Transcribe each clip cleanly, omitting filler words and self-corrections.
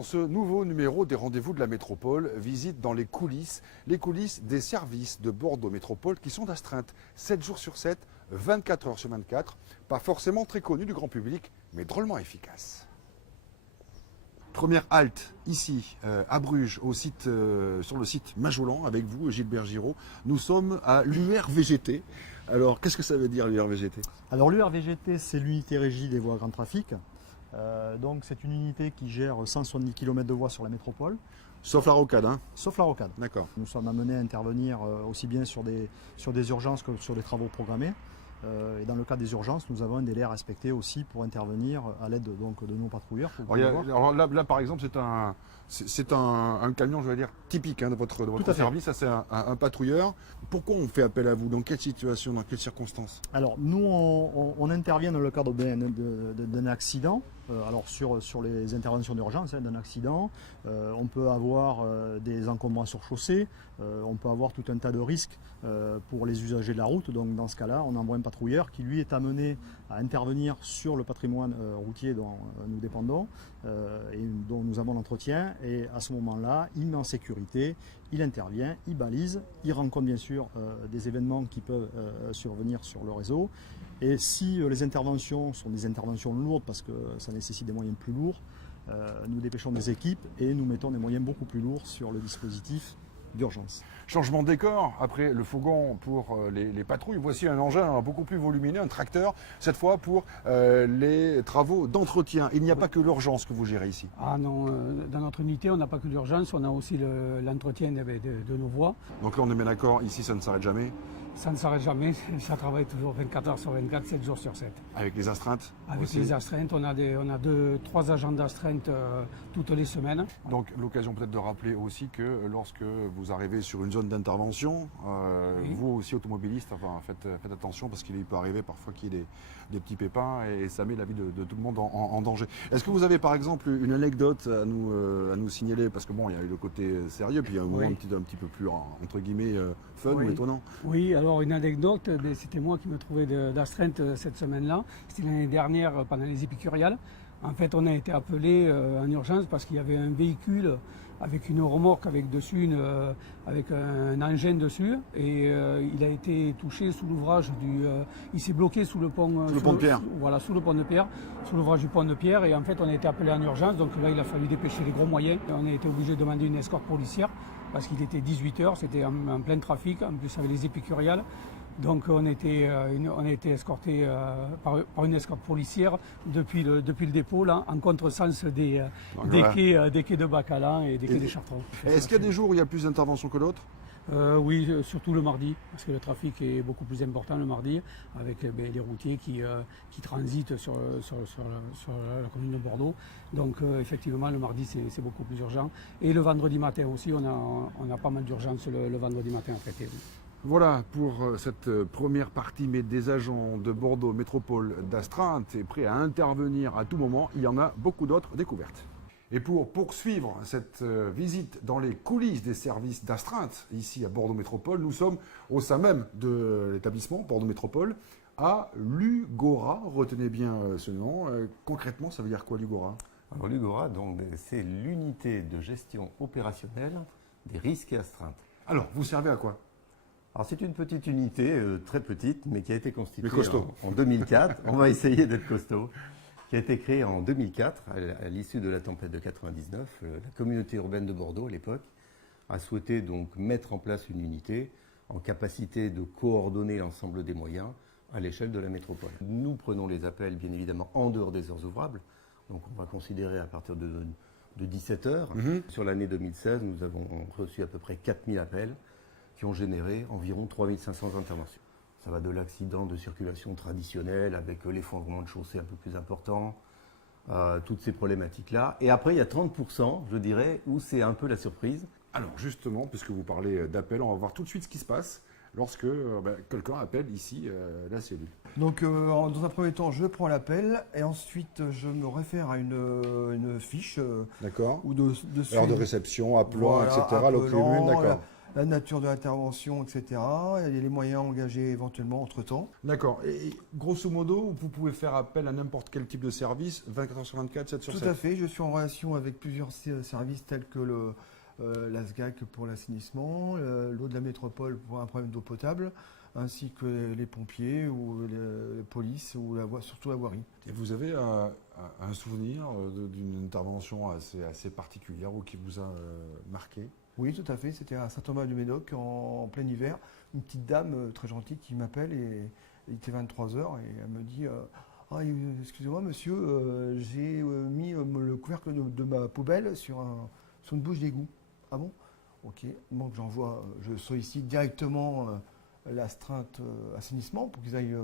Dans ce nouveau numéro des Rendez-vous de la Métropole, visite dans les coulisses des services de Bordeaux Métropole qui sont d'astreinte 7 jours sur 7, 24 heures sur 24, pas forcément très connus du grand public, mais drôlement efficaces. Première halte ici à Bruges, sur le site Majolan, avec vous, Gilbert Giraud. Nous sommes à l'URVGT. Alors, qu'est-ce que ça veut dire l'URVGT? Alors l'URVGT, c'est l'unité régie des voies à grand trafic. Donc c'est une unité qui gère 170 km de voies sur la métropole. Sauf la rocade, hein? Sauf la rocade. D'accord. Nous sommes amenés à intervenir aussi bien sur des urgences que sur des travaux programmés. Et dans le cas des urgences, nous avons un délai à respecter aussi pour intervenir à l'aide de nos patrouilleurs. Alors là, par exemple, c'est un camion, je vais dire, typique de votre service. Ça, c'est un patrouilleur. Pourquoi on fait appel à vous? Dans quelle situation, dans quelles circonstances? Alors, nous, on intervient dans le cadre d'un accident. Alors, sur les interventions d'urgence, d'un accident, on peut avoir des encombrants sur chaussée, on peut avoir tout un tas de risques pour les usagers de la route. Donc, dans ce cas-là, on envoie un patrouilleur qui, lui, est amené à intervenir sur le patrimoine routier dont nous dépendons et dont nous avons l'entretien. Et à ce moment-là, il met en sécurité, il intervient, il balise, il rencontre bien sûr des événements qui peuvent survenir sur le réseau. Et si les interventions sont des interventions lourdes, parce que ça nécessite des moyens plus lourds, nous dépêchons des équipes et nous mettons des moyens beaucoup plus lourds sur le dispositif d'urgence. Changement de décor, après le fourgon pour les patrouilles, voici un engin beaucoup plus volumineux, un tracteur, cette fois pour les travaux d'entretien. Il n'y a pas que l'urgence que vous gérez ici. Ah non, dans notre unité, on n'a pas que l'urgence, on a aussi l'entretien de nos voies. Donc là, on est bien d'accord, ici, ça ne s'arrête jamais. Ça ne s'arrête jamais, ça travaille toujours 24 heures sur 24, 7 jours sur 7. Avec les astreintes Avec aussi. les astreintes, on a 3 agents d'astreinte toutes les semaines. Donc l'occasion peut-être de rappeler aussi que lorsque vous arrivez sur une zone d'intervention, Oui. vous aussi automobilistes, faites attention parce qu'il peut arriver parfois qu'il y ait des petits pépins et ça met la vie de tout le monde en danger. Est-ce que vous avez par exemple une anecdote à nous signaler? Parce que bon, il y a eu le côté sérieux, puis il y a un moment un petit peu plus entre guillemets fun ou étonnant. Oui, alors une anecdote, c'était moi qui me trouvais d'astreinte cette semaine-là. C'était l'année dernière pendant les épicuriales. En fait, on a été appelé en urgence parce qu'il y avait un véhicule avec une remorque avec dessus, avec un engin dessus, et il a été touché sous l'ouvrage il s'est bloqué sous le pont. Sous le pont de Pierre. Voilà, sous le pont de Pierre, sous l'ouvrage du pont de Pierre, et en fait, on a été appelé en urgence. Donc là, il a fallu dépêcher les gros moyens. On a été obligé de demander une escorte policière parce qu'il était 18 h, c'était en plein trafic, en plus avec les épicuriales. Donc on a été escorté par une escorte policière depuis le dépôt, là, en contresens des quais de Bacalan et des quais des Chartrons. Est-ce qu'il y a des jours où il y a plus d'interventions que d'autres? Oui, surtout le mardi, parce que le trafic est beaucoup plus important le mardi, avec les routiers qui transitent sur la commune de Bordeaux. Donc effectivement, le mardi, c'est beaucoup plus urgent. Et le vendredi matin aussi, on a pas mal d'urgences le vendredi matin à traiter. Oui. Voilà pour cette première partie, mais des agents de Bordeaux Métropole d'astreinte est prêt à intervenir à tout moment. Il y en a beaucoup d'autres découvertes. Et pour poursuivre cette visite dans les coulisses des services d'astreinte ici à Bordeaux Métropole, nous sommes au sein même de l'établissement Bordeaux Métropole à l'UGORA. Retenez bien ce nom. Concrètement, ça veut dire quoi l'UGORA? Alors l'UGORA, c'est l'unité de gestion opérationnelle des risques et astreintes. Alors, vous servez à quoi? Alors c'est une petite unité, très petite, mais qui a été constituée en 2004. On va essayer d'être costaud. Qui a été créée en 2004, à l'issue de la tempête de 99. La communauté urbaine de Bordeaux, à l'époque, a souhaité donc mettre en place une unité en capacité de coordonner l'ensemble des moyens à l'échelle de la métropole. Nous prenons les appels, bien évidemment, en dehors des heures ouvrables. Donc on va considérer à partir de 17 h. Sur l'année 2016, nous avons reçu à peu près 4000 appels qui ont généré environ 3500 interventions. Ça va de l'accident de circulation traditionnel avec l'effondrement de chaussée un peu plus important, toutes ces problématiques-là. Et après, il y a 30%, je dirais, où c'est un peu la surprise. Alors justement, puisque vous parlez d'appel, on va voir tout de suite ce qui se passe lorsque quelqu'un appelle ici la cellule. Donc dans un premier temps, je prends l'appel et ensuite je me réfère à une fiche D'accord. ou de Heure de réception, appelant, voilà, etc. appelant, L'oclume, d'accord. la nature de l'intervention, etc. Et les moyens engagés éventuellement entre-temps. D'accord. Et grosso modo, vous pouvez faire appel à n'importe quel type de service, 24 heures sur 24, 7 sur 7. Tout à fait. Je suis en relation avec plusieurs services tels que la SGAC pour l'assainissement, l'eau de la métropole pour un problème d'eau potable, ainsi que les pompiers ou la police ou surtout la voirie. Et vous avez un souvenir d'une intervention assez particulière ou qui vous a marqué? Oui, tout à fait. C'était à Saint-Thomas-du-Médoc en plein hiver. Une petite dame très gentille qui m'appelle et il était 23h et elle me dit excusez-moi monsieur, j'ai mis le couvercle de ma poubelle sur une bouche d'égout. Ah bon? Ok. Donc je sollicite directement l'astreinte assainissement pour qu'ils aillent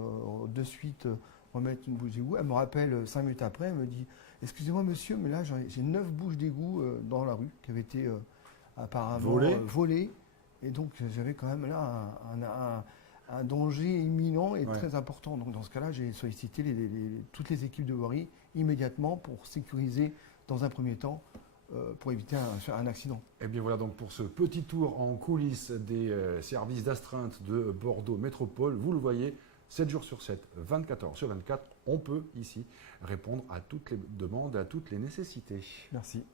de suite remettre une bouche d'égout. Elle me rappelle 5 minutes après, elle me dit excusez-moi monsieur, mais là j'ai 9 bouches d'égout dans la rue qui avaient été apparemment volées. Et donc j'avais quand même là un danger imminent et très important. Donc dans ce cas-là, j'ai sollicité toutes les équipes de voirie immédiatement pour sécuriser dans un premier temps pour éviter un accident. Et bien voilà donc pour ce petit tour en coulisses des services d'astreinte de Bordeaux Métropole, vous le voyez, 7 jours sur 7, 24 heures sur 24, on peut ici répondre à toutes les demandes, à toutes les nécessités. Merci.